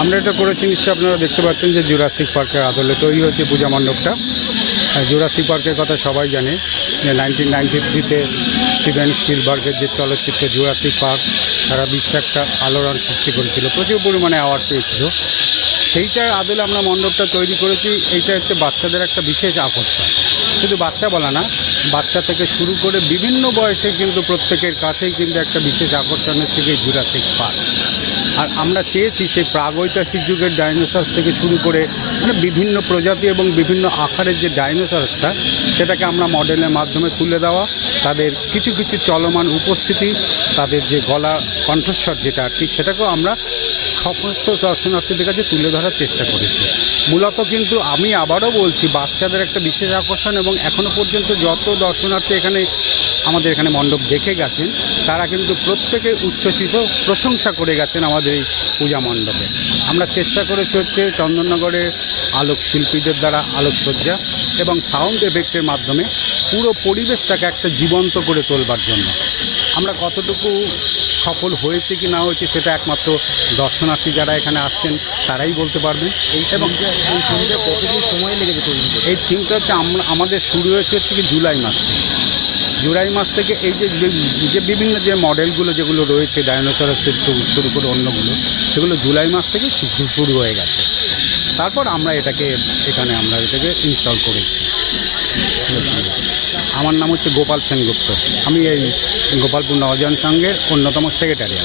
আমরা এটা করেছি নিশ্চয়ই আপনারা দেখতে পাচ্ছেন যে জুরাসিক পার্কের আদলে তৈরি হচ্ছে পূজা মণ্ডপটা। জুরাসিক পার্কের কথা সবাই জানে যে 1993-তে স্টিভেন স্পিলবার্গের যে চলচ্চিত্র জুরাসিক পার্ক সারা বিশ্বে একটা আলোড়ন সৃষ্টি করেছিল, প্রচুর পরিমাণে অ্যাওয়ার্ড পেয়েছিল। সেইটার আদলে আমরা মণ্ডপটা তৈরি করেছি। এইটা হচ্ছে বাচ্চাদের একটা বিশেষ আকর্ষণ। শুধু বাচ্চা বলা না, বাচ্চা থেকে শুরু করে বিভিন্ন বয়সে কিন্তু প্রত্যেকের কাছেই কিন্তু একটা বিশেষ আকর্ষণ হচ্ছে কি জুরাসিক পার্ক। আর আমরা চেয়েছি সেই প্রাগৈতিহাসিক যুগের ডাইনোসর থেকে শুরু করে মানে বিভিন্ন প্রজাতি এবং বিভিন্ন আকারের যে ডাইনোসরসটা সেটাকে আমরা মডেলের মাধ্যমে তুলে দেওয়া, তাদের কিছু কিছু চলমান উপস্থিতি, তাদের যে গলা কণ্ঠস্বর যেটা আর কি, সেটাকেও আমরা সমস্ত দর্শনার্থীদের কাছে তুলে ধরার চেষ্টা করেছি। মূলত কিন্তু আমি আবারও বলছি, বাচ্চাদের একটা বিশেষ আকর্ষণ এবং এখনও পর্যন্ত যত দর্শনার্থী এখানে আমাদের এখানে মণ্ডপ দেখে গেছেন তারা কিন্তু প্রত্যেকে উচ্ছ্বসিত প্রশংসা করে গেছেন আমাদের এই পূজা মণ্ডপে। আমরা চেষ্টা করেছি হচ্ছে চন্দননগরের আলোক শিল্পীদের দ্বারা আলোকসজ্জা এবং সাউন্ড এফেক্টের মাধ্যমে পুরো পরিবেশটাকে একটা জীবন্ত করে তোলবার জন্য। আমরা কতটুকু সফল হয়েছে কি না হয়েছে সেটা একমাত্র দর্শনার্থী যারা এখানে আসছেন তারাই বলতে পারবেন। এবং এই থিমটা কতদিন সময় লেগেছে তৈরি করতে? এই থিমটা হচ্ছে আমাদের শুরু হয়েছে হচ্ছে কি জুলাই মাস থেকে। জুলাই মাস থেকে এই যে বিভিন্ন যে মডেলগুলো যেগুলো রয়েছে ডাইনোসরের থেকে শুরু করে অন্যগুলো, সেগুলো জুলাই মাস থেকে শুরু হয়ে গেছে। তারপর আমরা এটাকে ইনস্টল করেছি। আমার নাম হচ্ছে গোপাল সেনগুপ্ত। আমি এই গোপালপুর নবজাগরণ সংঘের অন্যতম সেক্রেটারি।